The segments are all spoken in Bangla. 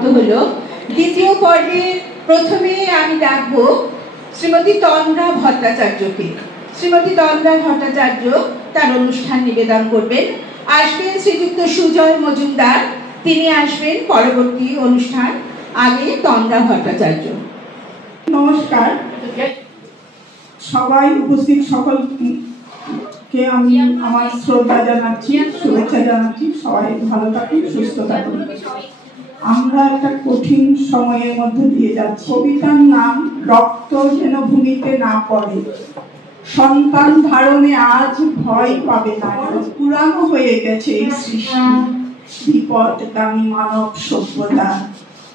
সমাপ্ত হলো। দ্বিতীয় পর্বের প্রথমে আমি ডাকব শ্রীমতী তন্দ্রা ভট্টাচার্যকে। শ্রীমতী তন্দ্রা ভট্টাচার্য তার অনুষ্ঠান নিবেদন করবেন। আসবেন শ্রীযুক্ত সুজয় মজুমদার, তিনি আসবেন পরবর্তী অনুষ্ঠান। আগে তন্দ্রা ভট্টাচার্য। নমস্কার সবাই, উপস্থিত সকলকে আমি আমার শ্রদ্ধা জানাচ্ছি, শুভেচ্ছা জানাচ্ছি। সবাই ভালো থাকুন, সুস্থ থাকুন। আমরা একটা কঠিন সময়ের মধ্যে দিয়ে যাচ্ছি। কবিতার নাম রক্ত যেন ভূমিতে না পড়ে। সন্তান ধারণে আজ ভয় পাবে না, পুরানো হয়ে গেছে এই সৃষ্টি। বিপদগামী মানব সভ্যতা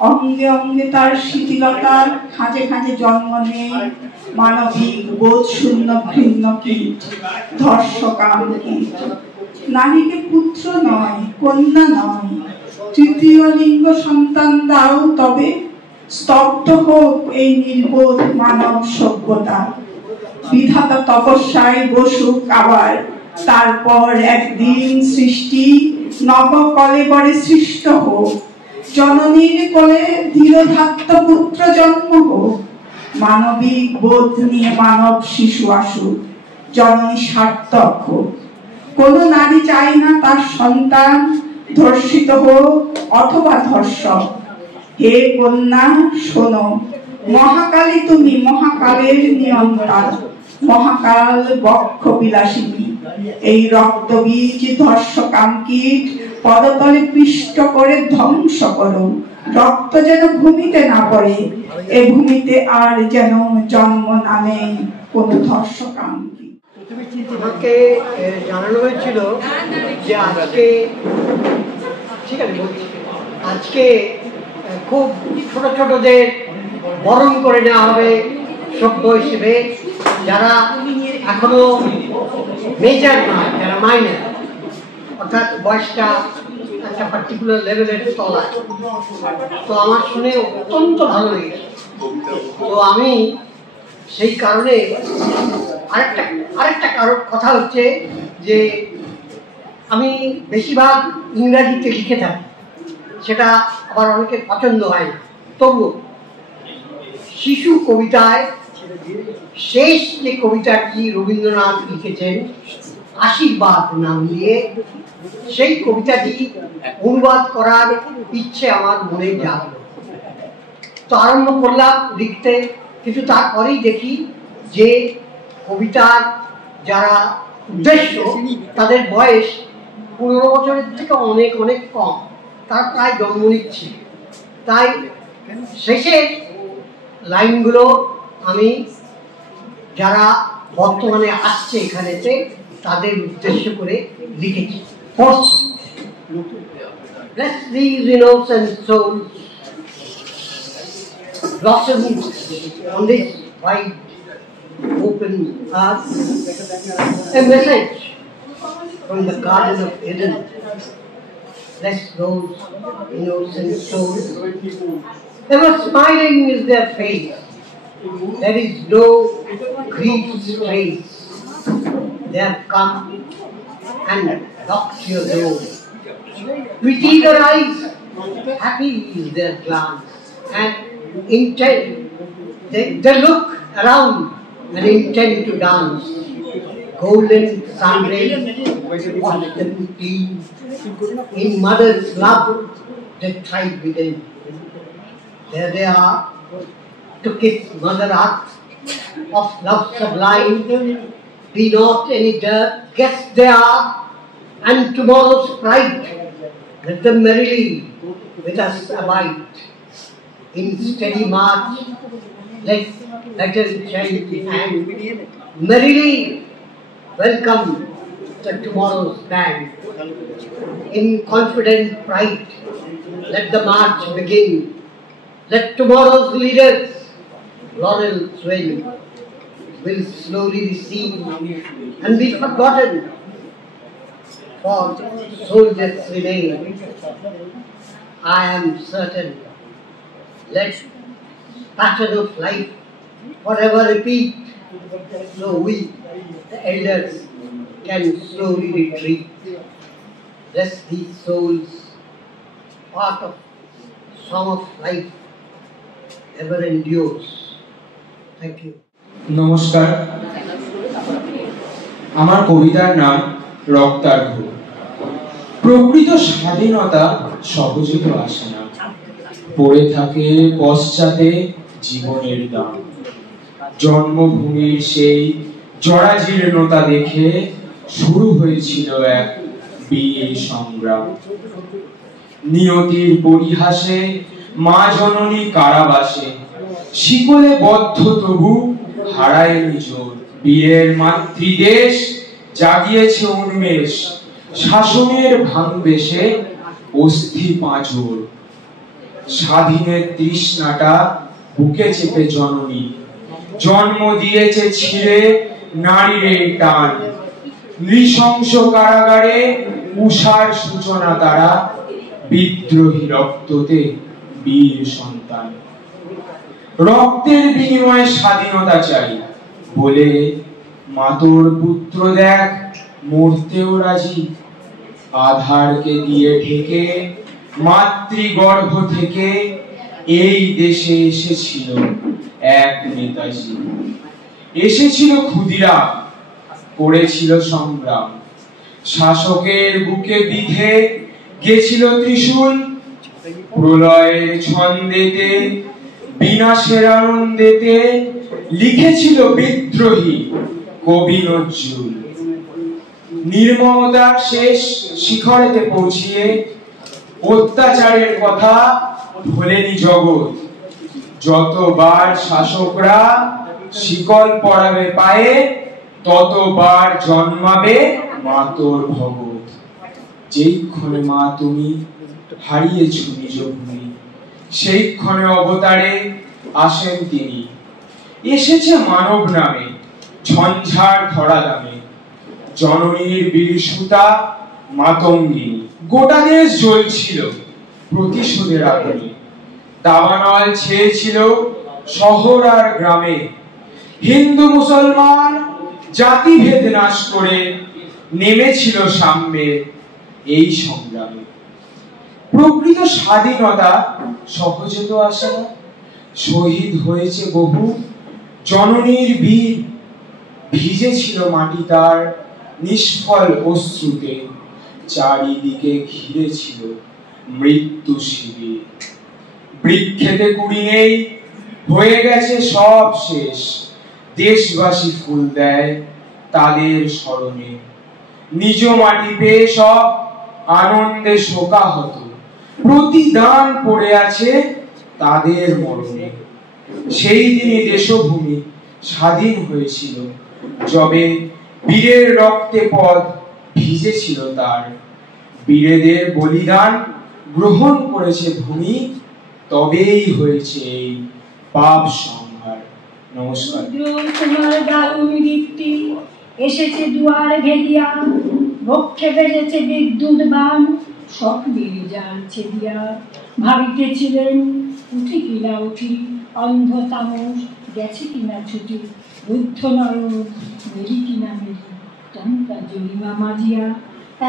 অঙ্গে অঙ্গে তার শিথিলতা, খাঁজে খাঁজে জন্ম নেয় মানবিক বোধ শূন্য ঘৃণ্য কীট, ধর্ষকাম কীট। নারীকে পুত্র নয়, কন্যা নয়, তৃতীয় লিঙ্গ সন্তান দাও, তবে স্তব্ধ হোক এই নির্বোধ মানব সভ্যতা। বিধাতা তপস্যায় বসুক আবার, তারপর একদিন সৃষ্টি নব কলেবরে সৃষ্ট হোক। জননীর কোলে ধীরধাত্ত পুত্র জন্ম হোক। মানবিক বোধ নিয়ে মানব শিশু আসুক, জননী সার্থক হোক। কোন নারী চায় না তার সন্তান ধর্ষিত হোক অথবা ধর্ষক। হে কন্যা শোনো, মহাকালী তুমি, মহাকালের নিয়ন্তা, মহাকাল বক্ষ বিলাসিনী। এই রক্তবীজ ধর্ষকাম কীট পদতলে পিষ্ট করে ধ্বংস করো। রক্ত যেন ভূমিতে না পড়ে, এ ভূমিতে আর যেন জন্ম না নেয় কোন ধর্ষকাম কীট। আমাকে জানানো হয়েছিল যে আজকে, ঠিক আছে বলছি, আজকে খুব ছোট ছোটদের বরণ করে নেওয়া হবে সভ্য হিসেবে, যারা এখনো মেজর নয়, যারা মাইনর, অর্থাৎ বয়সটা একটা পার্টিকুলার লেভেলের তলায়। তো আমার শুনে অত্যন্ত ভালো লেগেছে। তো আমি সেই কারণে আরেকটা কথা হচ্ছে যে আমি বেশিরভাগ ইংরাজিতে লিখে থাকি, সেটা আবার অনেকের পছন্দ হয় না। তবুও শিশু কবিতায় শেষ যে কবিতাটি রবীন্দ্রনাথ লিখেছেন আশীর্বাদ নাম দিয়ে, সেই কবিতাটি অনুবাদ করার ইচ্ছে আমার মনে জাগলো। তো আরম্ভ করলাম লিখতে, কিন্তু তারপরেই দেখি যে কবিতার যারা উদ্দেশ্য তাদের বয়স 15 বছরের থেকে অনেক অনেক কম, তার প্রায় জন্ম নিচ্ছে। তাই শেষের লাইনগুলো আমি যারা বর্তমানে আসছে এখানেতে তাদের উদ্দেশ্য করে লিখেছি। Bless these innocent souls blossomed on this wide open earth, a message from the Garden of Eden. Bless those innocent souls. Ever smiling is their face. There is no grief's trace. They have come and knocked your door. With eager eyes, happy is their glance, and intent they look around and intend to dance. Golden sun rays wash them clean. In mother's love they thrive within. There they are to kiss Mother Earth of love sublime. Be not any dirt, guests they are, and tomorrow's pride. Let them merrily with us abide. In steady march, let us chant and merrily welcome the tomorrow's band. In confident pride, let the march begin. Let tomorrow's leaders, laurel swing, will slowly recede and be forgotten, for soldiers remain. I am certain. Let pattern of life forever repeat, so we, the elders, can slowly retreat. Bless these souls, part of song of life ever endures. Thank you. নমস্কার, আমার কবিতার নাম রক্তার্ঘ। প্রকৃত স্বাধীনতা সহজে তো আসে না, পড়ে থাকে পশ্চাতে জীবনের দাম। জন্মভূমির সেই জরাজীর্ণতা দেখে শুরু হয়েছিল এক বীর সংগ্রাম। নিয়তির পরিহাসে মা জননী কারাবাসে, শিকলে বদ্ধ তবু হারায়নি জোর। বীরের মাতৃদেশ জাগিয়েছে উন্মেষ, শাসনের ভাঙবেশে অস্থি পাঁজর। স্বাধীনের তৃষ্ণাটা বুকে চেপে জননী জন্ম দিয়েছে ছিঁড়ে নারীর টান। নৃশংস কারাগারে উষার সূচনা তারা, বিদ্রোহী রক্ততে বীর সন্তান। রক্তের বিনিময়ে স্বাধীনতা চাই বলে মাতর পুত্র দেখ মরতেও রাজি। আধারকে দিয়ে ঢেকে মাতৃগর্ভ থেকে এই দেশে এসেছিল এক নেতাজি। এসেছিল ক্ষুদিরাম, করেছিল সংগ্রাম। শাসকের বুকে বিধে গেছিল ত্রিশূল। প্রলয়ের ছন্দেতে বিনাশের আনন্দেতে লিখেছিল বিদ্রোহী কবি নজরুল। নির্মমতার শেষ শিখরেতে পৌঁছিয়ে অত্যাচারের কথা ভোলেনি জগৎ। যতবার শাসকরা শিকল পরাবে পায়ে, ততবার জন্মাবে মাতর ভগৎ। যেই ক্ষণে মা তুমি হারিয়েছ নিজ ভূমি, সেই ক্ষণে অবতারে আসেন তিনি। এসেছে মানব নামে ঝঞ্ঝার ধরা দামে, জননীর বীরসুতা মাতঙ্গিনী। গোটা দেশ জ্বলছিল প্রতিশোধের আগুনে, দাবানল ছেয়েছিল শহর আর গ্রামে। হিন্দু মুসলমান জাতিভেদ নাশ করে নেমেছিল সাম্যে এই সংগ্রামে। প্রকৃত স্বাধীনতা সহজে তো আসে না, শহীদ হয়েছে বহু জননীর বীর। ভিজেছিল মাটি তার নিষ্ফল অশ্রুতে, চারিদিকে ঘিরে ছিল মৃত্যু শিবির। বৃক্ষেতে কুড়ি নেই, হয়ে গেছে সব শেষ। দেশবাসী ফুল দেয় তাদের স্মরণে, নিজ মাটি পেয়ে সব আনন্দে শোকাহত। প্রতিদান পড়ে আছে তাদের মরণে। সেই দিনে দেশভূমি স্বাধীন হয়েছিল, যবে বীরের রক্তে পদ ভিজেছিল তার। বীরেদের বলিদান গ্রহণ করেছে ভূমি, তবেই হয়েছে এই পাপ সংহার। নমস্কার। তোমার দারুণ দীপ্তি এসেছে দুয়ার ভেদিয়া, বক্ষে বেজেছে বিদ্যুৎ বাণ, স্বপ্নের জানছে দিয়া। ভাবিতেছিলেন উঠি কিনা উঠি, অন্ধ তামস গেছে কিনা ছুটি, রুদ্ধ নয়ন মেরি কিনা মেরি, তন্তা জরিমা মাজিয়া।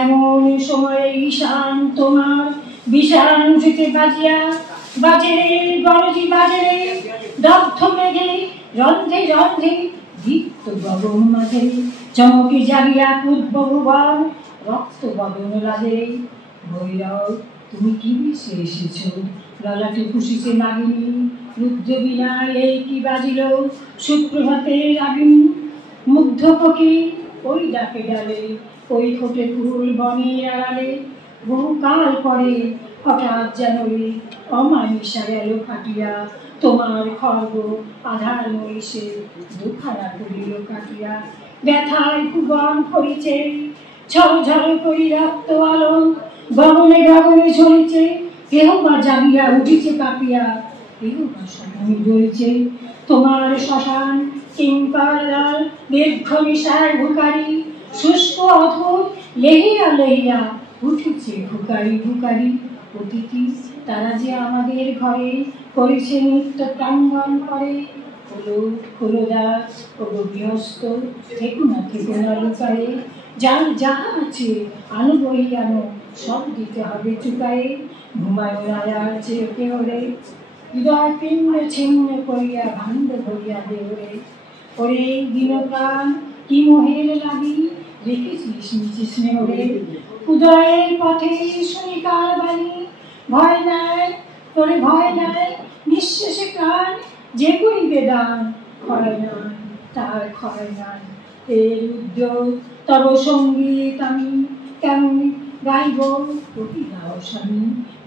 এমন সময়ে ঈশান তোমার বিষাণ উঠিতে বাজিয়া, বাজে গরজি বাজে দগ্ধ মেঘে রন্ধে রন্ধে, দীপ্ত গগন মাঝে চমকে জাগিয়া পূর্ব ভুবন, রক্ত বদন লাগে। ভৈরব তুমি কি বেশে এসেছ, ললাটে খুশিতে নাগিনী। রুদ্র বিনায় এই কি বাজিল, সুপ্রভাতের রাগিনী। মুগ্ধ পক্ষী ওই ডাকে ডালে, ওই ফোটে ফুল বনের আড়ালে। বহুকাল পরে হঠাৎ যেন অমানিসা গেল ফাটিয়া, তোমার খর্গ আধার মরিষে দুখানা করিল কাটিয়া। ব্যথায় ভুবন ফরিছে ঝরঝর করি রক্ত আলো, গগনে গগনে ঝরিছে। কেহ বা জাগিয়া উঠিছে কাঁপিয়া, কেহ বা স্বপ্নে জ্বলিছে। তোমার শ্মশান কিঙ্কর দল দীর্ঘ নিশায় ভুকারি, শুষ্ক অদ্ভুত লেহিয়া লেহিয়া উঠেছে ভুকারি ভুকারি। অতিথি তারা যে আমাদের ঘরে করেছে নিত্য প্রাঙ্গণ করে। হলো হলো দাস ও গৃহস্থ, থেকো না লুকায়ে। যার যাহা আছে আনো বহি আনো, সব দিতে হবে চুকায়ে। ঘুমায় রায়ার চেয়ে ওরে, হৃদয় পিণ্ড ছিন্ন করিয়া ভাণ্ড ভরিয়া দেওরে। ওরে দিনপ্রাণ কি মোহের লাগি, রেখেছিস নিচে স্নেহরে। উদয়ের পথে শুনি কার বাণী, ভয় নাই তোরে ভয় নাই, নিঃশেষে প্রাণ যে করিবে দান। ক্ষয় নাই তার ক্ষয় নাই, এর উদ্যোগ তব সঙ্গীত আমি কেমন গাইব কবি দাও স্বামী।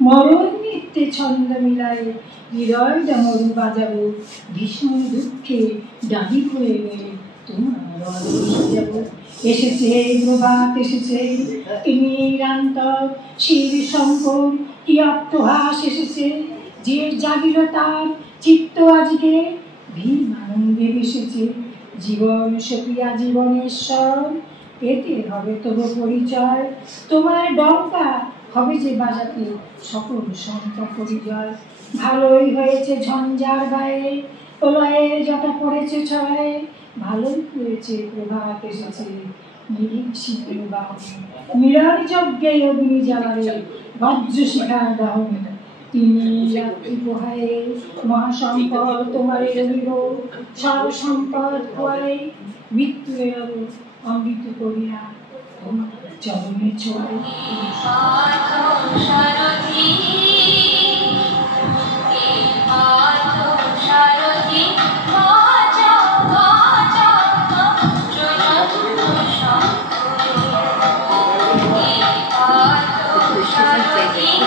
মরণ নিত্যে ছন্দ মিলায় হৃদয় ডমরু বাজাবো, ভীষণ দুঃখে ডালি হয়ে গেলে তোমার আদর্শ যাব। এসেছে প্রভাত এসেছে, তিনি রান্তক শিব শঙ্কর কি অট্টহাস এসেছে। যে জাগিল তার চিত্ত আজকে, ভীম আনন্দে এসেছে। জীবন সপিয়া জীবনেশ্বর, পেতে হবে তবু পরিচয়। তোমার ডঙ্কা হবে যে বাজাতে সকল সন্ত পরিচয়। ভালোই হয়েছে ঝঞ্ঝার গায়ে, প্রলয়ের জটা পড়েছে ছয়। ভালোই হয়েছে প্রভাত এসেছে, নিরীক্ষিতের বাহনে। মিলন যজ্ঞে অগ্নি জ্বালারে, বজ্র শিখার দহনে। তিনি রাত্রি পোহায়ে মহাসম্পদ তোমার রবির, সব সম্পদ খোয়াই মৃত্যু এলো অমৃত করিয়া তোমার চরণে ছোঁয়াই। Oh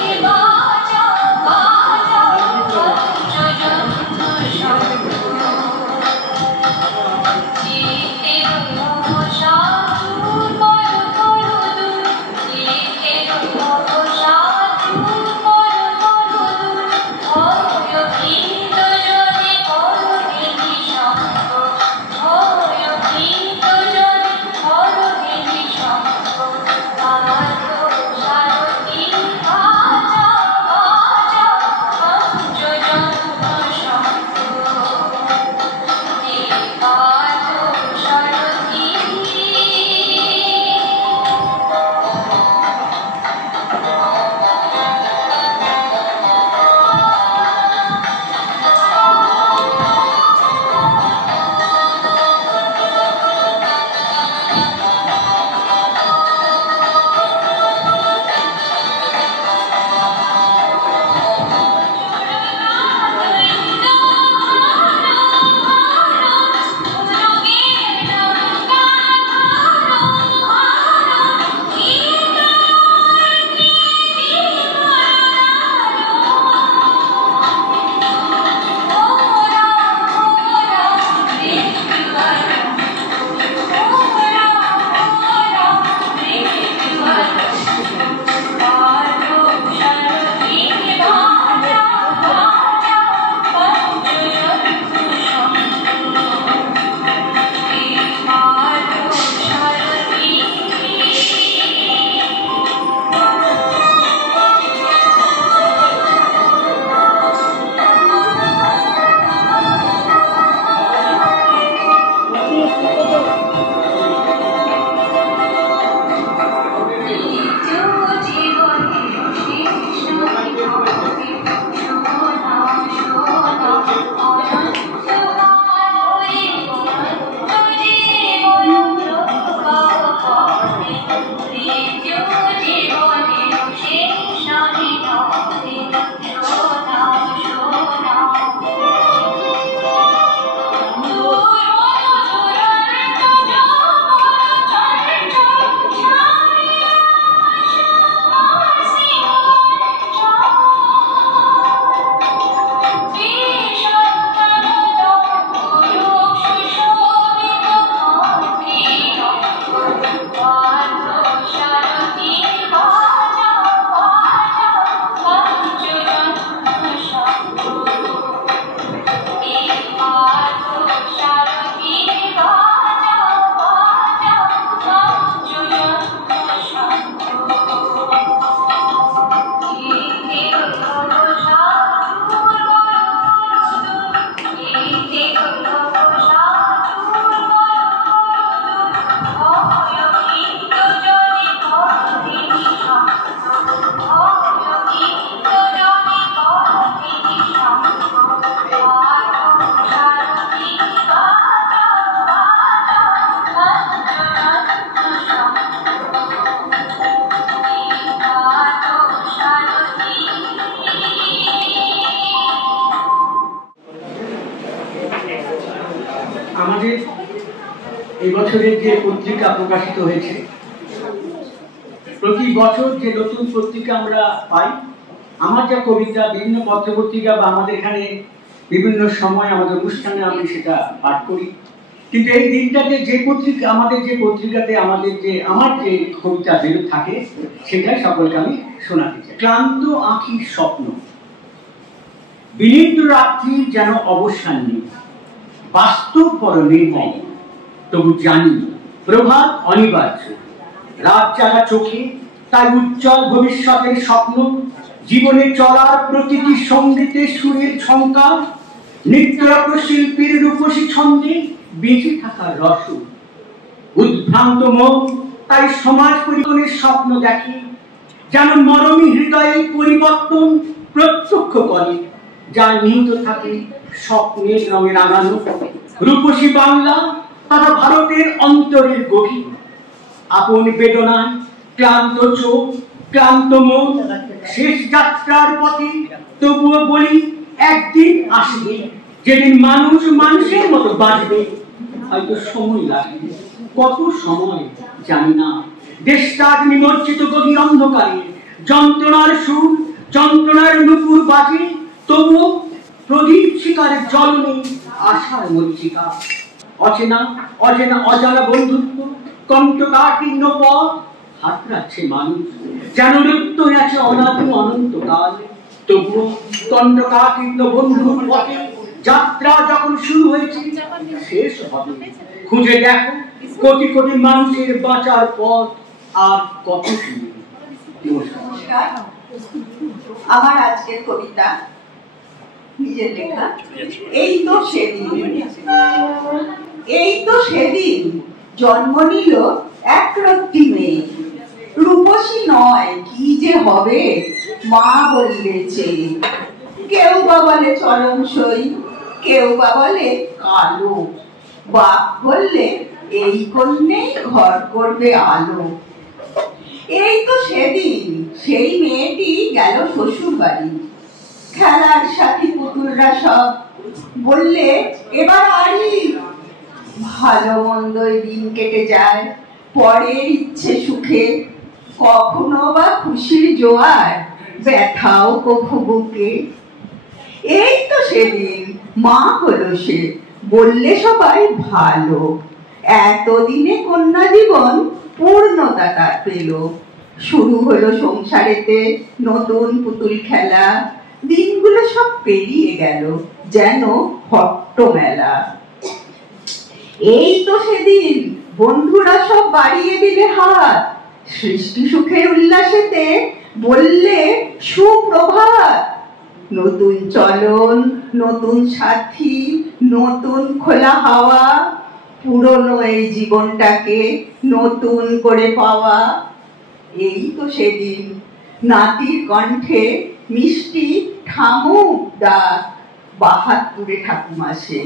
বছরের যে পত্রিকা প্রকাশিত হয়েছে, প্রতি বছর যে নতুন পত্রিকা আমরা পাই, আমার যা কবিতা বিভিন্ন পত্রপত্রিকা বা আমাদের এখানে বিভিন্ন সময় আমাদের অনুষ্ঠানে আমি সেটা পাঠ করি, কিন্তু এই দিনটাতে যে পত্রিকা আমাদের যে পত্রিকাতে আমার যে কবিতা বের থাকে সেটাই সকলকে আমি শোনাতে চাই। ক্লান্ত আঁখির স্বপ্ন, বিনিদ্র রাত্রি যেন অবসান নেই, বাস্তব বড় নির্মম, তবু জানি প্রভাত অনিবার্য। রাত জাগা চোখে তাই উজ্জ্বল ভবিষ্যতের স্বপ্ন, জীবনে চলার প্রতিটি সঙ্গীতের সুরের ঝঙ্কার, নৃত্যরত শিল্পীর রূপসী ছন্দে বেঁচে থাকার রস। উদ্ভ্রান্ত মন তাই সমাজ পরিবর্তনের স্বপ্ন দেখে, যেন মরমী হৃদয়ে পরিবর্তন প্রত্যক্ষ করে, যা নিহিত থাকে স্বপ্নের রঙে রাঙানো। রূপসী বাংলা তথা ভারতের অন্তরের গভীর, আপন বেদনায় ক্লান্ত চোখ ক্লান্ত মন, শেষ যাত্রার পথে তবুও বলি একদিন আসবে যেদিন মানুষ মানুষের মতো বাঁচবে। হয়তো সময় লাগবে, কত সময় জানি না। দেশটা নিমজ্জিত গভীর অন্ধকারে, যন্ত্রণার সুর যন্ত্রণার নুপুর বাজে, তবুও প্রদীপ শিকারের জ্বলনে আশার মরিচিকা। অচেনা অচেনা অজানা বন্ধুত্ব, কণ্ঠকাঠিন্য পথ হাতড়াচ্ছে মানুষ, যেন লিপ্ত আছে অনাদি অনন্তকাল। তবুও কণ্ঠকাঠিন্য বন্ধুর পথে যাত্রা যখন শুরু হয়েছে শেষ হবে। খুঁজে দেখো কোটি কোটি মানুষের বাঁচার পথ আর কত শুরু। নমস্কার, আমার আজকের কবিতা নিজের লেখা। এই তো সেদিন, এই তো সেদিন জন্ম নিল একরত্তি মেয়ে, রূপসী নয় কি যে হবে মা বললেছে। কেউ বা বলে চরম সই, কেউ বা বলে কালো, বাপ বললে এই কন্যেই ঘর করবে আলো। এই তো সেদিন সেই মেয়েটি গেল শ্বশুর বাড়ি, খেলার সাথী পুতুলরা সব বললে এবার আড়ি। ভালো মন্দই দিন কেটে যায় পরের ইচ্ছে সুখে, কখনো বা খুশির জোয়ার ব্যথাও কভু বুকে। এই তো সেদিন মা হলো সে, বললে সবাই ভালো, এতদিনে কন্যা জীবন পূর্ণতা তার পেল। শুরু হলো সংসারেতে নতুন পুতুল খেলা, দিনগুলো সব পেরিয়ে গেল যেন হট্ট মেলা। এই তো সেদিন বন্ধুরা সব বাড়িয়ে দিলে হাত, সৃষ্টি সুখের উল্লাসেতে বললে সুপ্রভাত। নতুন চলন নতুন সাথী নতুন খোলা হাওয়া, পুরনো এই জীবনটাকে নতুন করে পাওয়া। এই তো সেদিন নাতির কণ্ঠে মিষ্টি ঠামুক ডাক, ৭২ ঠাকুমা সে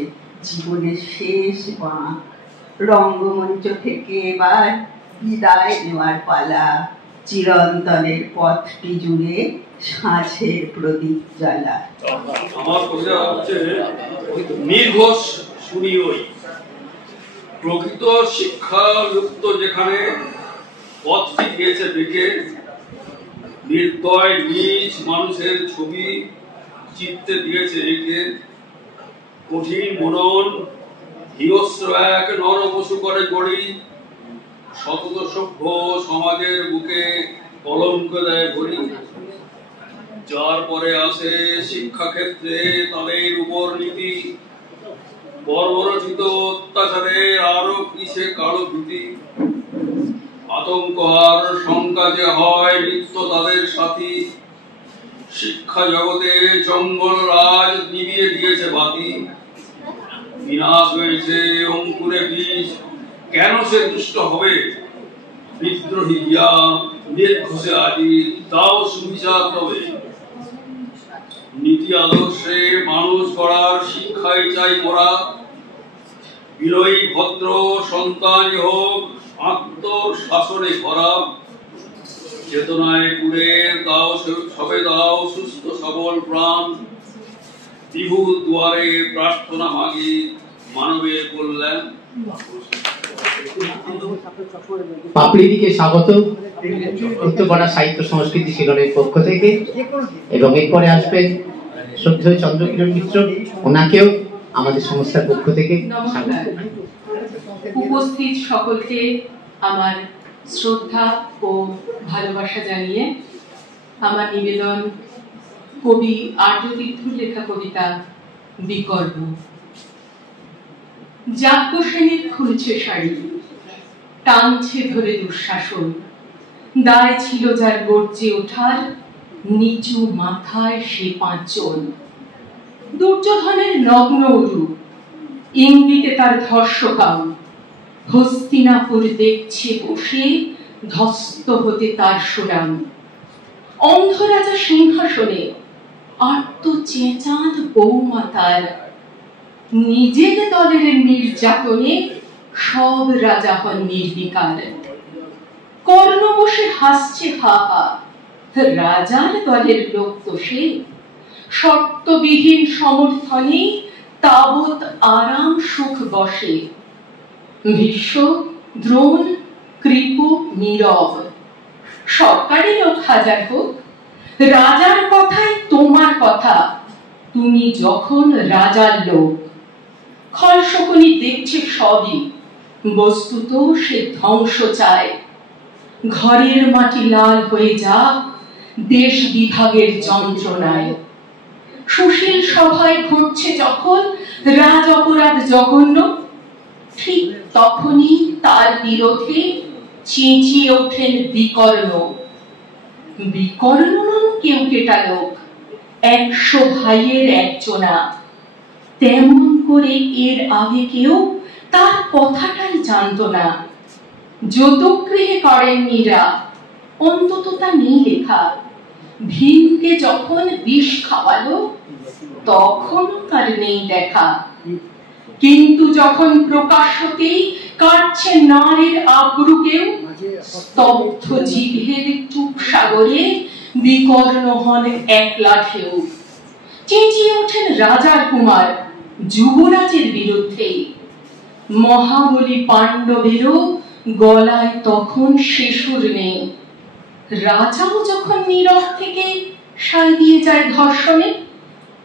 জীবনের শেষ বাঁক। রঙ্গমঞ্চ থেকে এবার বিদায় নেওয়ার পালা, চিরন্তনের পথটি জুড়ে সাঁঝের প্রদীপ জ্বালা। আমার কবিতা হচ্ছে নির্ঘোষ শুনি ওই। প্রকৃত শিক্ষা লুপ্ত যেখানে পথটি দিয়েছে বেঁকে, নির্দয় নিজ মানুষের ছবি চিত্তে দিয়েছে একে। কঠিন মনন হিংস্র এক নর পশু করে গড়ি, সতত সভ্য সমাজের বুকে কলঙ্ক দেয় ভরি। যার পরে আসে শিক্ষাক্ষেত্রে তাদের উপর নীতি, বর্বরচিত অত্যাচারে আরো কিসে কালো ভীতি। আতঙ্ক আর শঙ্কা যে হয় নিত্য তাদের সাথী, শিক্ষা জগতে জঙ্গল রাজ নিভিয়ে দিয়েছে বাতি। বিনাশ হয়েছে অঙ্কুরে বীজ, কেন সে দুষ্ট হবে? বিদ্রোহী গিয়া নির্ঘোষে আজি তাও সুবিচার তবে। নীতি আদর্শে মানুষ গড়ার শিক্ষাই চাই মোরা, বিনয়ী ভদ্র সন্তান হোক আত্মশাসনে ভরা। চেতনায় পুরে দাও সবে দাও সুস্থ সবল প্রাণ, বিভূত দুয়ারে প্রার্থনা মাগি মানবের কল্যাণ। পাপড়িদিকে স্বাগত উত্তরপাড়া সাহিত্য সংস্কৃতি শিলনের পক্ষ থেকে, এবং এরপরে আসবেন শ্রদ্ধেয় চন্দ্রকিরণ মিত্র, ওনাকেও আমাদের সংস্থার পক্ষ থেকে স্বাগত। উপস্থিত সকলকে আমার শ্রদ্ধা ও ভালোবাসা জানিয়ে আমার নিবেদন কবি আর্যতীর্থর লেখা কবিতা বিকর্ণ। যাজ্ঞ সেনের খুলছে শাড়ি, টানছে ধরে দুঃশাসন, দায় ছিল যার গর্জে ওঠার, নিচু মাথায় সে পাঁচজন। দুর্যোধনের নগ্ন উরু, ইঙ্গিতে তার ধর্ষকাম, হস্তিনাপুর দেখছে বসে ধস্ত হতে তার সুরাম। অন্ধরাজা সিংহাসনে আর্ত চেঁচান বৌমা তার, নিজের দলের নির্যাতনে সব রাজা হন নির্বিকার। কর্ণ বসে হাসছে হা হা, রাজার দলের লোক তো সে, শর্তবিহীন সমর্থনে তাবৎ আরাম সুখ বসে। ভীষ্ম, দ্রোণ, কৃপ, নীরব, সরকারি লোক হাজার হোক, রাজার কথায় তোমার কথা, তুমি যখন রাজার লোক। খলশকুনি দেখছে সবই, বস্তুত সে ধ্বংস চায়। ঘরের মাটি লাল হয়ে যাক দেশ বিভাগের যন্ত্রণায়। সুশীল সভায় ঘটছে যখন রাজ অপরাধ জঘন্য, ঠিক তখনই তার বিরোধে চেঁচিয়ে ওঠেন বিকর্ণ। বিকর্ণ নন কেউ কেটা লোক, 100 ভাইয়ের একজনা। তেমন করে এর আগে কেউ তার কথাটাই জানত না। যতগৃহে করেন মীরা, অন্তত তা নেই লেখা। ভীমকে যখন বিষ খাওয়ালো, তখনও তার নেই দেখা। কিন্তু যখন প্রকাশ্যতেই কাটছে নারীর আব্রুকেও, স্তব্ধ জিভের চুপ সাগরে বিকর্ণ হন একলা ঢেউ। চেঁচিয়ে ওঠেন রাজার কুমার যুবরাজের বিরুদ্ধে। মহাবলী পাণ্ডবেরও গলায় তখন শিশুর নেই। রাজাও যখন নীরব থেকে সায় দিয়ে যায় ধর্ষণে,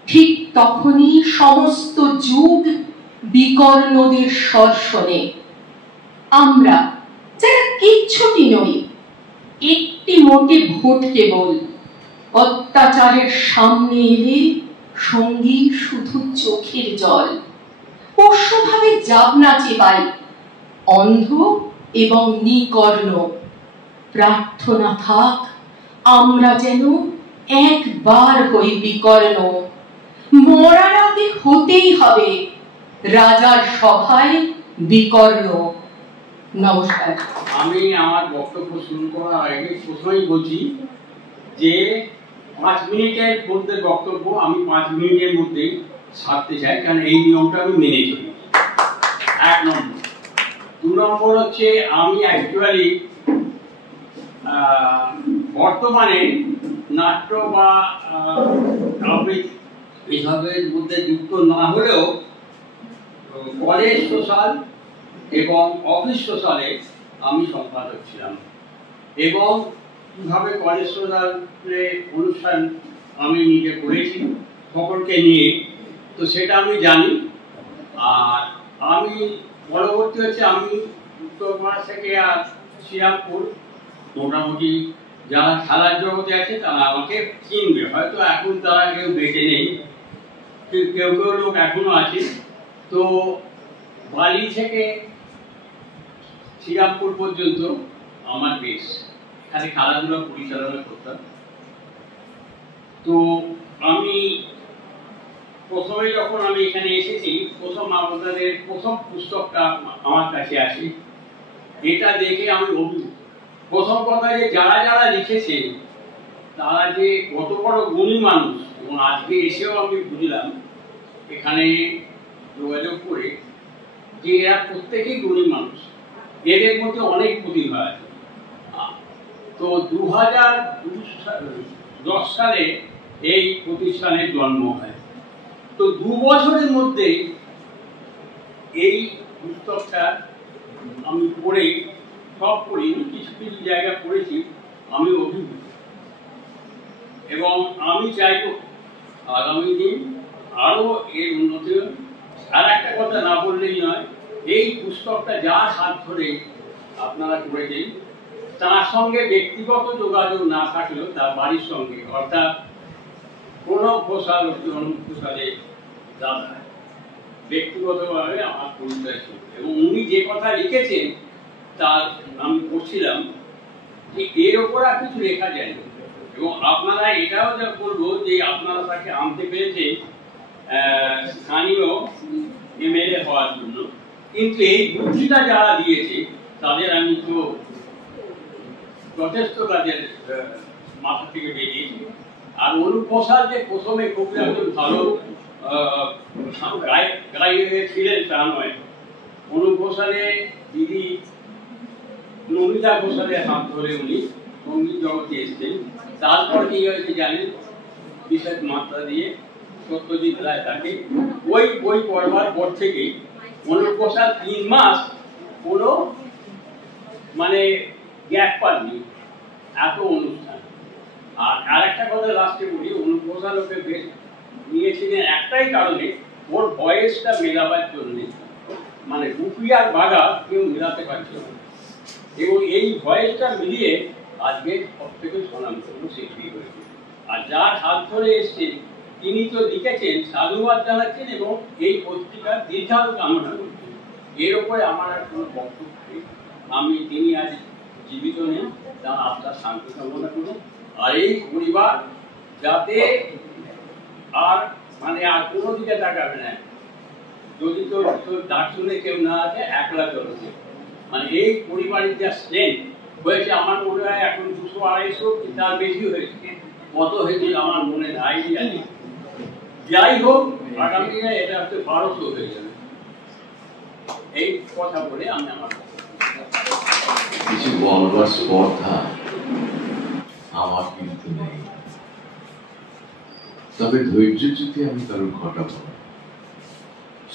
ঠিক তখনই সমস্ত যুগ বিকর্ণদের স্বর্ষণে। আমরা যারা কিচ্ছুটি নই, একটি মোটে ভোট কেবল, অত্যাচারের সামনে এলে সঙ্গী শুধু চোখের জল। পোষ্যভাবে যাবনা চেপাই, অন্ধ এবং নিকর্ণ। প্রার্থনা থাক আমরা যেন একবার হই বিকর্ণ। মরার আগে হতেই হবে রাজার সভায় বিকর্ণ। নমস্কার। আমি আমার বক্তব্য শুরু করার আগে প্রথমেই বলছি যে 5 মিনিটের মধ্যে বক্তব্য আমি 5 মিনিটের মধ্যে সারতে চাই, কারণ এই নিয়মটা আমি মেনে চলি। 1 নম্বর। 2 নম্বর হচ্ছে আমি অ্যাকচুয়ালি বর্তমানে নাট্য বা আবৃত্তি এসবের মধ্যে যুক্ত না হলেও কলেজ সোশ্যাল এবং অফিস সোশ্যালে আমি সম্পাদক ছিলাম, এবং কিভাবে কলেজ সোশ্যালে অনুষ্ঠান আমি নিজে করেছি সকলকে নিয়ে, তো সেটা আমি জানি। আর আমি পরবর্তী হচ্ছে আমি উত্তরপাড়া থেকে আর শ্রীরামপুর, মোটামুটি যারা খেলার জগতে আছে তারা আমাকে চিনবে, হয়তো এখন তারা কেউ বেঁচে নেই, কেউ কেউ লোক এখনো আছে। তো বালি থেকে শ্রীরামপুর পর্যন্ত আমার বেশ, এখানে খেলাধুলা পরিচালনা করতাম। তো আমি প্রথমে যখন আমি এখানে এসেছি, প্রথম আমাদের প্রথম পুস্তকটা আমার কাছে আসে, এটা দেখে আমি অভিভূত। প্রথম কথা যে যারা যারা লিখেছে তারা যে কত বড় গুণী মানুষ, এবং আজকে এসেও আমি বুঝলাম এখানে যোগাযোগ করে যে এরা প্রত্যেকেই গুণী মানুষ, এদের মধ্যে অনেক প্রতিভা আছে। তো 2010 সালে এই প্রতিষ্ঠানের জন্ম হয়। তো 2 বছরের মধ্যে এই পুস্তকটা আমি পড়ে সব পড়িনি, কিছু কিছু জায়গা পড়েছি, আমি অভিভূত। এবং আমি চাইব আগামী দিন আরো এর উন্নতি। আর একটা কথা না বললেই নয়, এই পুস্তকটা যার হাত ধরে আপনারা করেছেন তার সঙ্গে ব্যক্তিগত যোগাযোগ না থাকলেও তার বাড়ির সঙ্গে, অর্থাৎ প্রণব ঘোষাল অনুপ ঘোষালের দাদা, ব্যক্তিগতভাবে আমার পরিচয় ছিল। এবং উনি যে কথা লিখেছেন তার আমি পড়ছিলাম যে এর ওপর আর কিছু লেখা যায় না। এবং আপনারা এটাও যা বলবো যে আপনারা তাকে আনতে পেরেছেন স্থানীয় এমএলএ হওয়ার জন্য, কিন্তু এই বুদ্ধিটা যারা দিয়েছে তাদের আমি তো যথেষ্ট তাদের মাথা থেকে বেরিয়েছি। আর অনুপ ঘোষাল যে প্রথমে খুব একজন ভালো গায়ক ছিলেন তা নয়। অনুপ ঘোষালের দিদি নমিতা ঘোষালের হাত ধরে উনি সঙ্গীত জগতে এসেছেন। তারপর কি হয়েছে জানেন, বিশেষ মাত্রা দিয়ে সত্যজিৎ রায় তাকে ওই বই পড়বার পর থেকে অনুপ ঘোষাল 3 মাস কোনো মানে গ্যাপ পাননি, এত অনুষ্ঠান। আর আরেকটা কথা লাস্টে বলি, অনুপ ঘোষাল ওকে বেশ নিয়েছিলেন একটাই কারণে, ওর ভয়েসটা মেলাবার জন্য। মানে গুপি আর বাঘা কেউ মেলাতে পারছিল না, এবং এই ভয়েসটা মিলিয়ে আজকে সব থেকে স্বনামধন্য শিল্পী হয়েছে। আর যার হাত ধরে এসছে তিনি তো লিখেছেন, সাধুবাদ জানাচ্ছেন এবং এই পত্রিকার দীর্ঘায়ু কামনা করছেন। এর উপরে আমার আর কোনো বক্তব্য নেই। আমি তিনি আজ জীবিত নেই, তার আপনার শান্তি কামনা করুন। আর এই পরিবার যাতে আর মানে আর কোনো দিকে তাকাবে না, যদি তো ডাক শুনে কেউ না আছে, একলা চলেছে। মানে এই পরিবারের যা স্ট্রেংথ হয়েছে, আমার মনে হয় এখন 200-250 তার বেশি হয়েছে। কত হয়েছে আমার মনে আইডিয়া নেই। যাই হোক, আগামী দিনে এটা হচ্ছে 1200 হয়ে যাবে। এই কথা বলে আমি আমার কিছু বলবার স্পর্ধা আমার কিন্তু নেই, তবে ধৈর্য যদি আমি কারোর ঘটাবো না।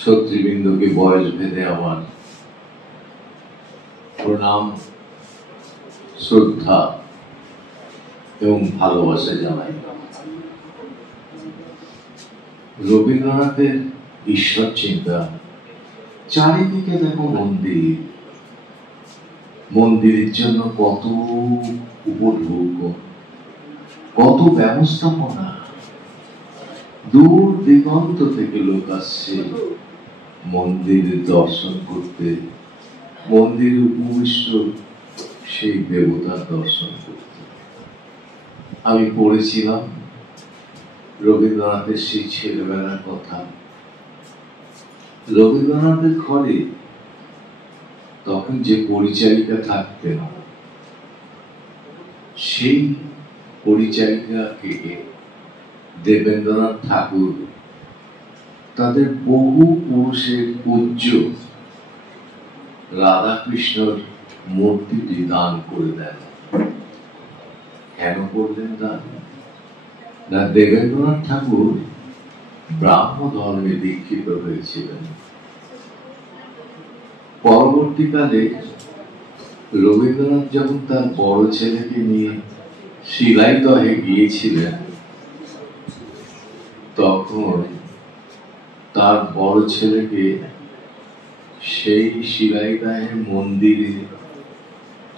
শত্রুবৃন্দকে বয়স ভেদে আমার প্রণাম, শ্রদ্ধা এবং ভালোবাসা জানাই। রবীন্দ্রনাথের ঈশ্বর চিন্তা, চারিদিকে দেখো মন্দির, মন্দিরের জন্য কত উপভোগ, কত ব্যবস্থাপনা, দূর দিগন্ত থেকে লোক আসছে মন্দিরের দর্শন করতে, মন্দিরে উপবিষ্ট সেই দেবতার দর্শন করতে। আমি পড়েছিলাম রবীন্দ্রনাথের সেই ছেলেবেলার কথা। রবীন্দ্রনাথের ঘরে তখন যে পরিচারিকা থাকতেন, সেই পরিচারিকাকে দেবেন্দ্রনাথ ঠাকুর তাদের বহু পুরুষের পূজ্য রাধাকৃষ্ণর মূর্তিটি দান করে দেন। কেন করলেন দান? না, দেবেন্দ্রনাথ ঠাকুর ব্রাহ্ম ধর্মে দীক্ষিত হয়েছিলেন। পরবর্তীকালে রবীন্দ্রনাথ যখন তার বড় ছেলেকে নিয়ে শিলাইদহে গিয়েছিলেন, তখন তার বড় ছেলেকে সেই শিলাইদহের মন্দিরে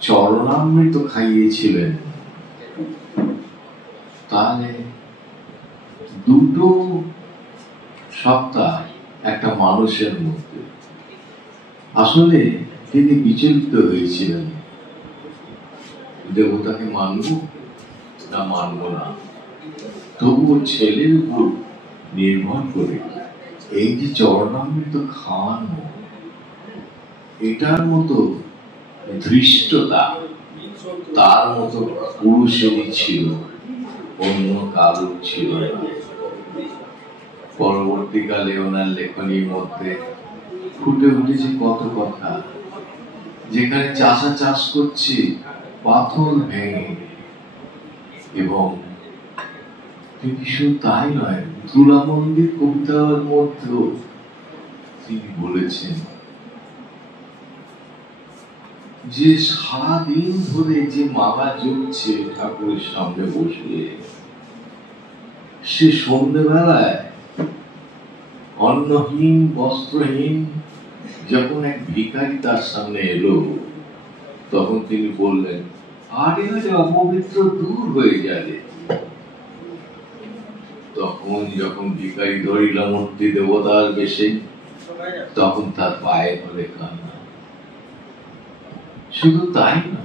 চরণামৃত খাইয়েছিলেন। তাহলে 2 সপ্তাহ একটা মানুষের মধ্যে আসলে তিনি বিচলিত হয়েছিলেন, দেবতাকে মানব না মানব না। তবুও ছেলের উপর নির্ভর করে এই যে চরণামৃত খাওয়ানো, এটার মতো ধৃষ্টতা তার মতো পুরুষেরই ছিল, অন্য কারোর ছিল না। পরবর্তীকালে ওনার লেখনীর মধ্যে ফুটে উঠেছে কত কথা, যেখানে চাষা চাষ করছে পাথর ভেঙে। এবং তিনি শুধু তাই নয়, তুলা মন্দির কবিতার মধ্যেও তিনি বলেছেন যে সারাদিন ধরে যে মালা জুটছে ঠাকুরের সামনে বসে, সে সন্ধ্যেবেলায় অন্নহীন বস্ত্রহীন যখন এক ভিখারি তার সামনে এলো, তখন তিনি বললেন, আরে আরে অপবিত্র দূর হয়ে যাবে। তখন যখন ভিখারি ধরিল মূর্তি দেবতার বেশে, তখন তার পায়ে ধরে কান্না। শুধু তাই না,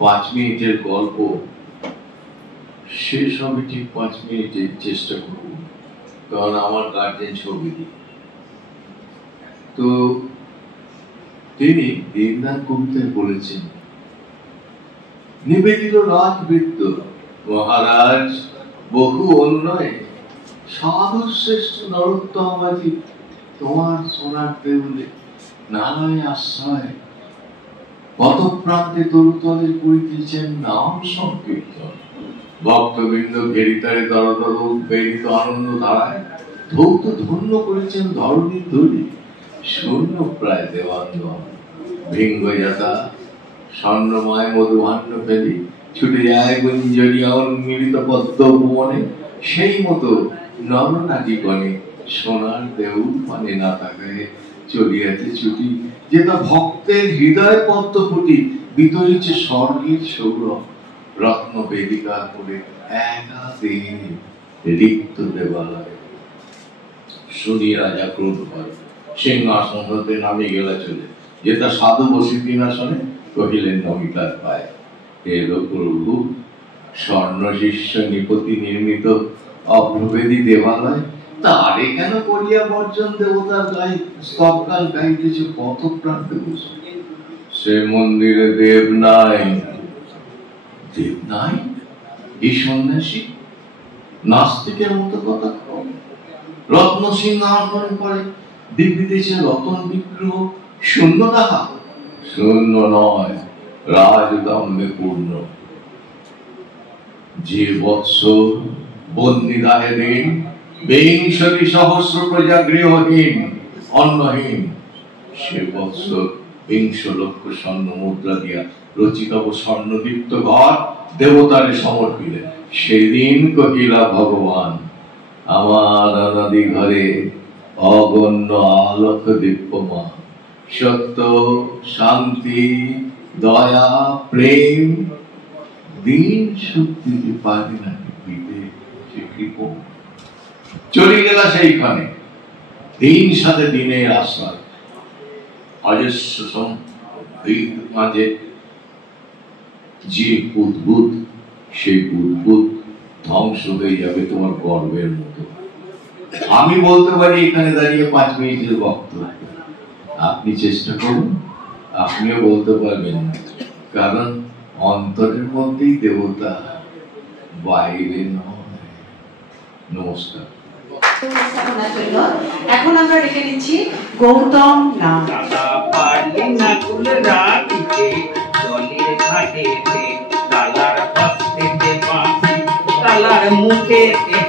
5 মিনিটের গল্প শেষ হবে ঠিক 5 মিনিটের চেষ্টা করব, কারণ আমার গার্জেন ছবি দিই। তো তিনি দেবনাথ কবিতায় বলেছেন, নিবেদিত রাজবৃত্ত মহারাজ বহু অন্যয় সাধু শ্রেষ্ঠ নরোত্তমাদি তোমার সোনার দেউলে নানায় আশ্রয় কত প্রান্তে তরুতলে করিতেছেন নাম সংকীর্তন। ভক্তবৃন্দ ঘেরিতারে দরদর প্রেরিত আনন্দ ধারায় ধৌত ধন্য করেছেন ধরণীর ধরি শূন্য প্রায় দেবান্দন। ভিঙ্গজাতা স্বর্ণময় মধুভাণ্ড ফেলি ছুটে যায় গুঞ্জরিয়া উন্মিলিত পদ্ম ভুবনে, সেই মতো নরনারীগণে সোনার দেউল মানে না তাকায় চলিয়াছে ছুটি, যেটা ভক্তের হৃদয় পদ্ম ফুটি বিতরিছে স্বর্গের সৌরভ রত্ন বেদিকা করে একাদিন রিক্ত দেবালয়। শুনি রাজা ক্রোধ হয়, সিংহাসন হতে নামে গেলা চলে, যেটা সাধু বসি সিংহাসনে কহিলেন নমিতার পায়, এলো প্রভু স্বর্ণ শিষ্য নিপতি নির্মিত অপ্রভেদী দেবালয়, তারে কেন করিয়া বর্জন দেবতার গায়ে স্তবগান গাইতেছে কত প্রান্তে বসে। সে মন্দিরে দেব নাই, দেব নাই এই সন্ন্যাসী নাস্তিকের মতো কথা কম। রত্ন সিংহাসন পরে দিব্যিতেছে রতন বিগ্রহ, শূন্য তাহা শূন্য নয়, রাজদম্বে পূর্ণ। যে বৎস বন্দিদাহে দিন বিংশতি সহস্র প্রজা গৃহহীন অন্নহীন, সে বৎস 20 লক্ষ স্বর্ণ মুদ্রা দিয়া রচিত স্বর্ণদীপ্ত ঘর দেবতারে সমর্পিলেন। সেদিন কহিলা ভগবান, আমার অনাদি ঘরে অগণ্য আলোক দীপ্যমান, সত্য শান্তি দয়া প্রেম দিন শক্তি যে পারে না দিতে, সে কৃপণ। চলে গেলা সেইখানে দিন সাথে দিনের আশ্রয়, অজস্র মাঝে যে উদ্ভুত, সেই উদ্ভুত ধ্বংস হয়ে যাবে তোমার গর্বের মতো। আমি বলতে পারি এখানে দাঁড়িয়ে 5 মিনিটের বক্তব্য, আপনি চেষ্টা করুন, আপনিও বলতে পারবেন না, কারণ অন্তরের মধ্যেই দেবতা, বাইরে নয়। নমস্কার। এখন আমরা রেখে নিচ্ছি গৌতম নাম। কালার মুখে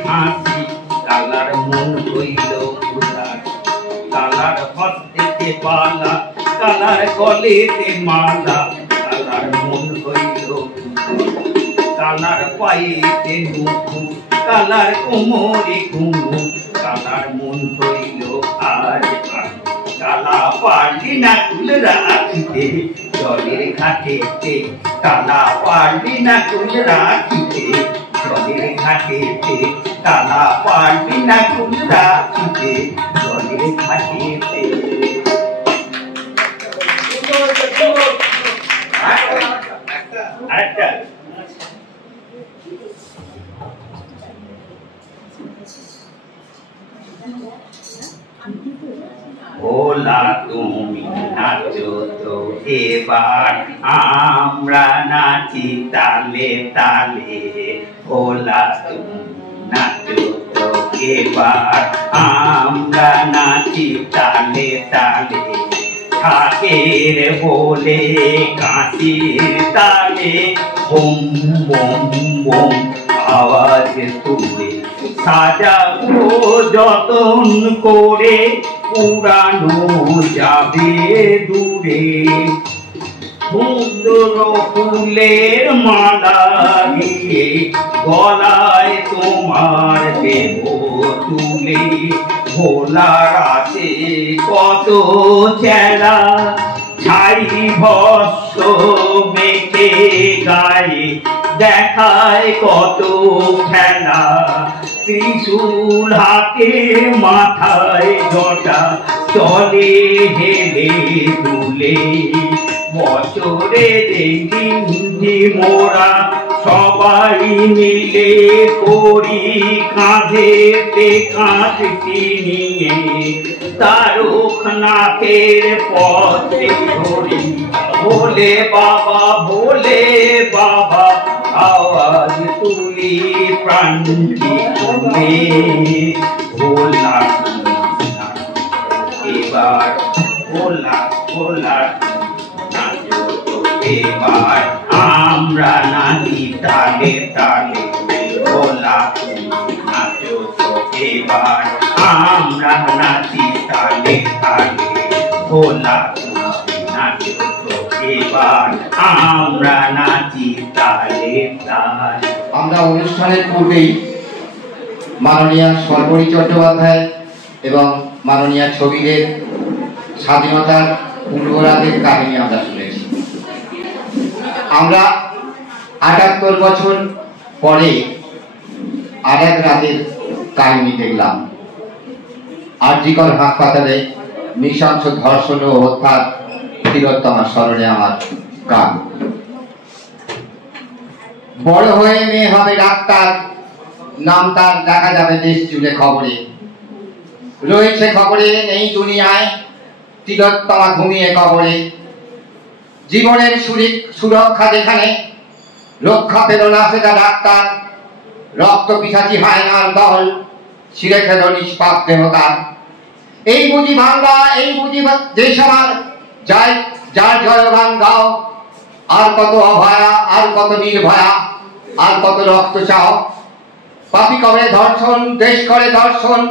হাসি, কালার মন হইল উদার, কালার হস্তে পালা, কালার গলেতে মালা, কালার মন হইল কালার পায়েতে নুপুর, কালার কোমরে কুমুর, কালার মন হইল আজ কালা পারলি না কুল রাখিতে জলের ঘাটেতে, কালা পারলি না কুল রাখিতে জলের ঘাটেতে, কালা পারলি না কুল রাখিতে জলের ঘাটেতে। আরেকটা ওলা তুমি নাচো তো এবার, আমরা নাচি তালে তালে। ওলা তুমি নাচো তো এবার, আমরা নাচি তালে তালে। ঢাকের বলে কাঁচির তালে বোম বোম বোম আওয়াজ তুলে, সাজাবো যতন করে, পুরানো যাবে দূরে। সুন্দর ফুলের মালা দিয়ে গলায় তোমার দেব তুলে ভোলার আছে কত চেলা ছাই ভস্য মেখে গায়ে দেখায় কত খেলা ত্রিশূল হাতে মাথায় জটা চলে হেলে দুলে বছরে দেখি মোরা সবাই মিলে করি কাঁধেতে কাঁধটি নিয়ে তারকনাথের পথে ধরি ভোলে বাবা আওয়াজ তুলি প্রাণটি তুলে ভোলা এবার ভোলা এবার আমরা নাচি তালে তালে ভোলা নাচো তো এবার আমরা নাচি তালে তালে ভোলা নাচো তো এবার আমরা নাচি তালে তালে। আমরা অনুষ্ঠানের পূর্বেই মাননীয় সর্বরী চট্টোপাধ্যায় এবং মাননীয় ছবিদের স্বাধীনতার পূর্বরাগের কাহিনী আমরা শুনেছি। আমরা ৭৮ বছর পরে আরেক রাতের কাহিনী দেখলাম। আরজিকর হাসপাতালে নৃশংস ধর্ষণ ও হত্যার তিলোত্তমার স্মরণে আমার গান। বড় হয়ে মেয়ে হবে ডাক্তার, নাম তার দেখা যাবে দেশ জুড়ে খবরে, রয়েছে খবরে নেই দুনিয়ায় তিলোত্তমা ঘুমিয়ে কবরে। জীবনের সুরক্ষা যেখানে রক্ষা পেল না সেটা ডাক্তার, রক্ত পিছাচি হায়নার দল ছিঁড়ে খেল নিষ্পাপ দেহতার। এই বুঝি বাংলা, এই বুঝি দেশ আমার, যার জয়গান গাও। আর কত অভয়া, আর কত নির্ভয়া, আর কত রক্ত চাও। পাপি করে ধর্ষণ, দেশ করে দর্শন,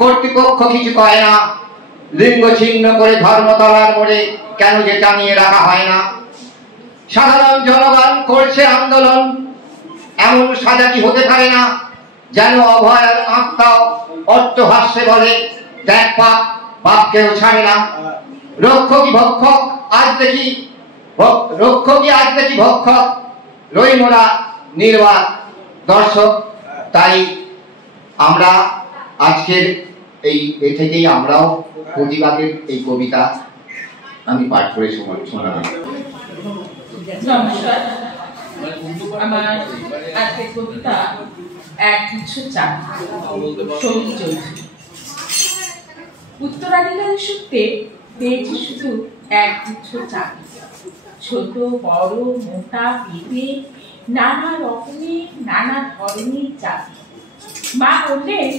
কর্তৃপক্ষ কিছু কয় না। লিঙ্গ ছিন্ন করে ধর্মতলার মোড়ে কেন যে টানিয়ে রাখা হয় না। সাধারণ জনগণ করছে আন্দোলন, এমন সাজা কি হতে পারে না। যেন অভয়ের আত্মাও অট্টহাস্যে বলে, দেখ পাপ, বাপকেও ছাড়ে না। রক্ষকই ভক্ষক আজ দেখি, রক্ষকই আজ দেখি ভক্ষক, রই মোরা নির্বাক দর্শক। তাই আমরা আজকের এই থেকেই আমরাও প্রতিবাদের এই কবিতা আমি পাঠ করে শোনালাম। নমস্কার, আমার আজকের কবিতা এক গুচ্ছ চাঁদ, সৌমি চৌধুরী। উত্তরাধিকারী সূত্রে পেয়েছি শুধু এক গুচ্ছ চাঁদ, ছোট বড় মোটা পেঁপে, নানা রকমের নানা ধরনের চাঁদ। মা বললেন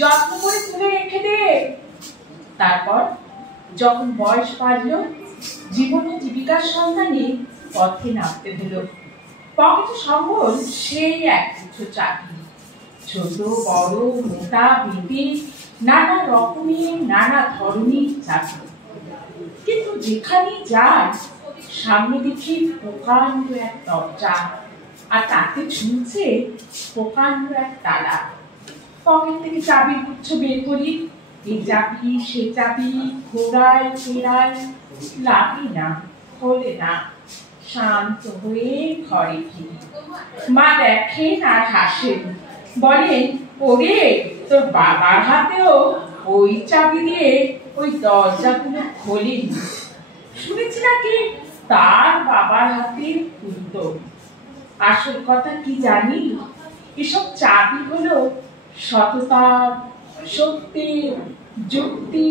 যত্ন করে তুলে রেখে দে। তারপর যখন বয়স বাড়ল, জীবনে জীবিকার সন্ধানে পথে নামতে হলো। পকেটে সম্বল সেই এক গুচ্ছ চাকরি, ছোট বড় মোটা পেঁপে, নানা রকমের নানা ধরনের চাকরি। কিন্তু যেখানে যাই সামনে দেখি প্রকাণ্ড এক দরজা, আর তাতে ঝুলছে প্রকাণ্ড এক তালা। পকেট থেকে চাবির গুচ্ছ বের করি, এই চাবি সে চাবি ঘোরাই ফেরাই, লাগে না, খোলে না। শান্ত হয়ে ঘরে ফিরি। মা দেখেন আর হাসেন, বলেন ওরে তোর বাবার হাতেও ওই চাবি দিয়ে ওই দরজাগুলো খোলেনি। শুনেছি নাকি তার বাবার হাতে খুলতো। আসল কথা কি জানি, এসব চাবি হলো সততা, শক্তি, যুক্তি,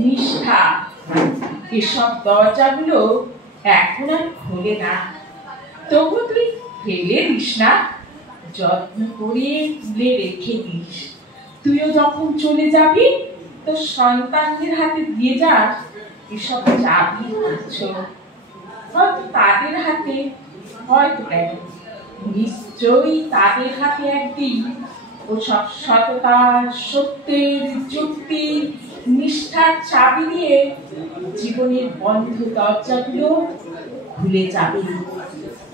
নিষ্ঠা। এসব দরজাগুলো এখন আর খোলে না। তবু তুই ফেলে দিস না, যত্ন করে তুলে রেখে দিস। তুইও যখন চলে যাবি তোর সন্তানদের হাতে দিয়ে যাস এসব চাবি গুচ্ছ। হয়তো তাদের হাতে, হয়তো কেন, নিশ্চয়ই তাদের হাতে একদিন ও সব সততা, সত্যের, যুক্তি, নিষ্ঠার চাবি দিয়ে জীবনের বন্ধ দরজাগুলো খুলে যাবে,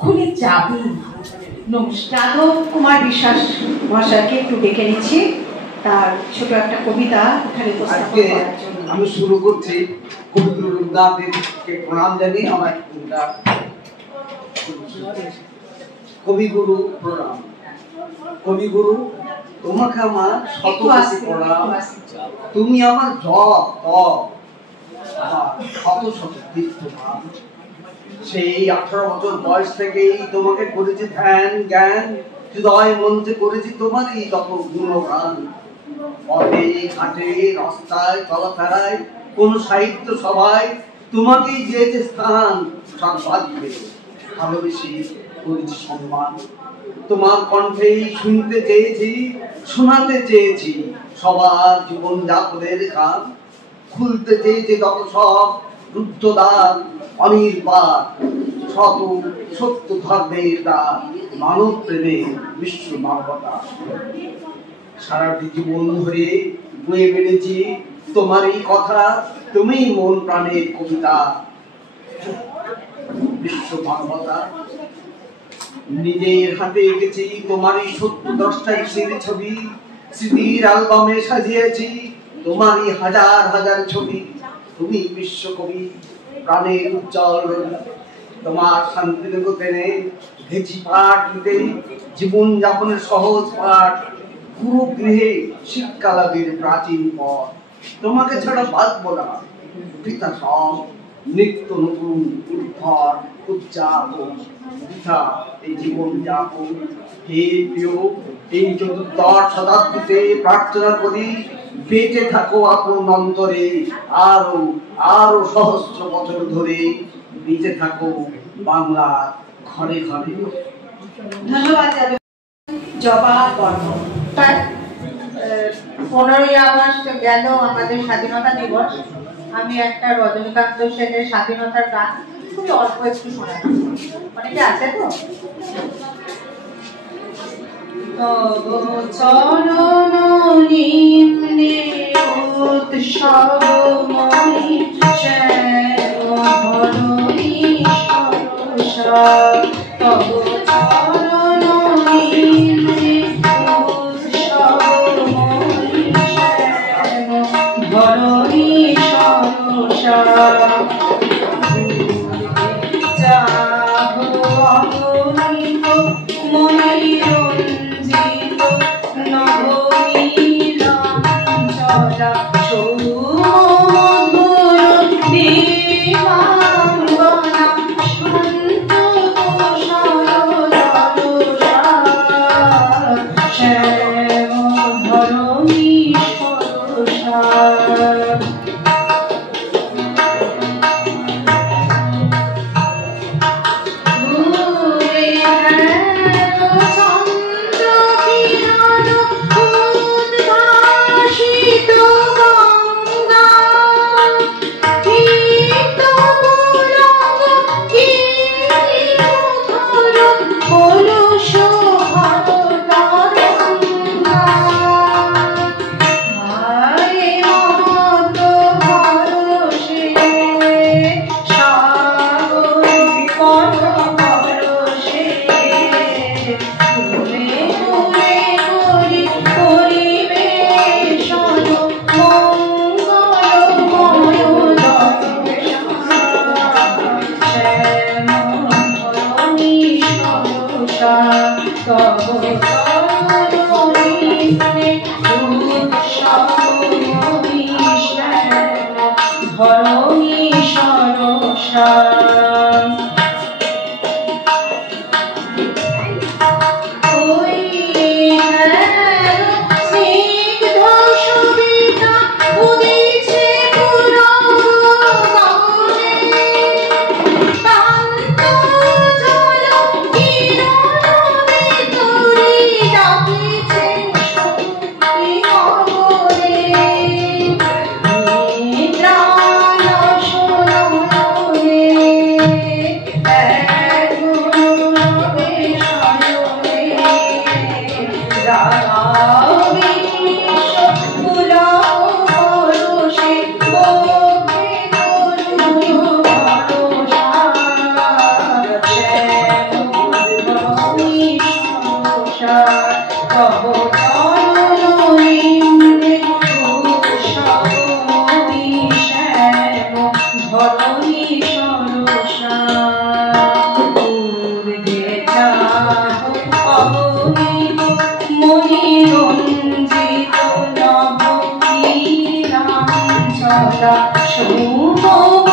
খুলে যাবে। নমস্কার। যাদব কুমার বিশ্বাস মহাশয়কে একটু ডেকে নিচ্ছি, তার ছোট একটা কবিতা এখানে উপস্থাপন করার জন্য। আমি শুরু করছি। কবিগুরু রবীন্দ্রনাথকে প্রণাম জানিয়ে আমার কবিতা। কবিগুরু প্রণাম। কবিগুরু, তোমাকে আমার শত প্রণাম। তুমি আমার জপ তপ, শত শত তীর্থধাম। সেই 18 বছর বয়স থেকেই তোমাকে করেছি ধ্যান জ্ঞান, হৃদয় মন্ত্রে করেছি তোমারই তত গুণগান। পথে ঘাটে রাস্তায় চলাফেরায় কোন সাহিত্য সভায় তোমাকেই দিয়েছে স্থান। সর্বাধিকে ভালোবেসে করেছি সম্মান। তোমার কণ্ঠেই শুনতে চেয়েছি, শোনাতে চেয়েছি সবার জীবন যাপনের গান। খুলতে চেয়েছি তত সব রুদ্ধদ্বার, অনির্বাণ শত সত্য ধর্মের দ্বার, মানব প্রেমের বিশ্ব মানবতা। সারাটি জীবন ধরে বয়ে বেড়েছি তোমারই কথা, তুমি মন প্রাণের কবিতা। বিশ্ব মানবতা নিজের হাতে এঁকেছি তোমারই 70-10টা ছবি, স্মৃতির অ্যালবামে সাজিয়েছি তোমারই হাজার হাজার ছবি। তুমি বিশ্বকবি, প্রাণের উজ্জ্বল, তোমার শান্তিনিকেতনে ঘেছি পাঠ দিতে জীবন যাপনের সহজ পাঠ। পুরো গৃহে শিক্ষালাভের প্রাচীন পথ। তোমাকে ছাড়া বাঁচব না, পিতা সব নিত্য নতুন উদ্ধার উদযাপন বৃথা এই জীবন যাপন। হে প্রিয়, এই 14 শতাব্দীতে প্রার্থনা করি বেঁচে থাকো আপন অন্তরে, আরো আরো সহস্র বছর ধরে বেঁচে থাকো বাংলার ঘরে ঘরে। ধন্যবাদ। জবা বর্মন। 15ই আগস্ট গেল আমাদের স্বাধীনতা দিবস। আমি একটা রজনীকান্ত সেনের স্বাধীনতার গান খুবই অল্প একটু শোনাচ্ছি, অনেকে আছে তো। চরণ নিম্নে উৎসবময়ী শ্যামধরণী সরসা, তব চরণ নিম্নে উৎসবময়ী শ্যামধরণী সরসা, যাহো অগণিত মণিরঞ্জিত নবনীলাঞ্চলা সৌমধুর দেবাঙ্গনা শান্ত সরসা, শ্যামধরণী সরসা। শুভ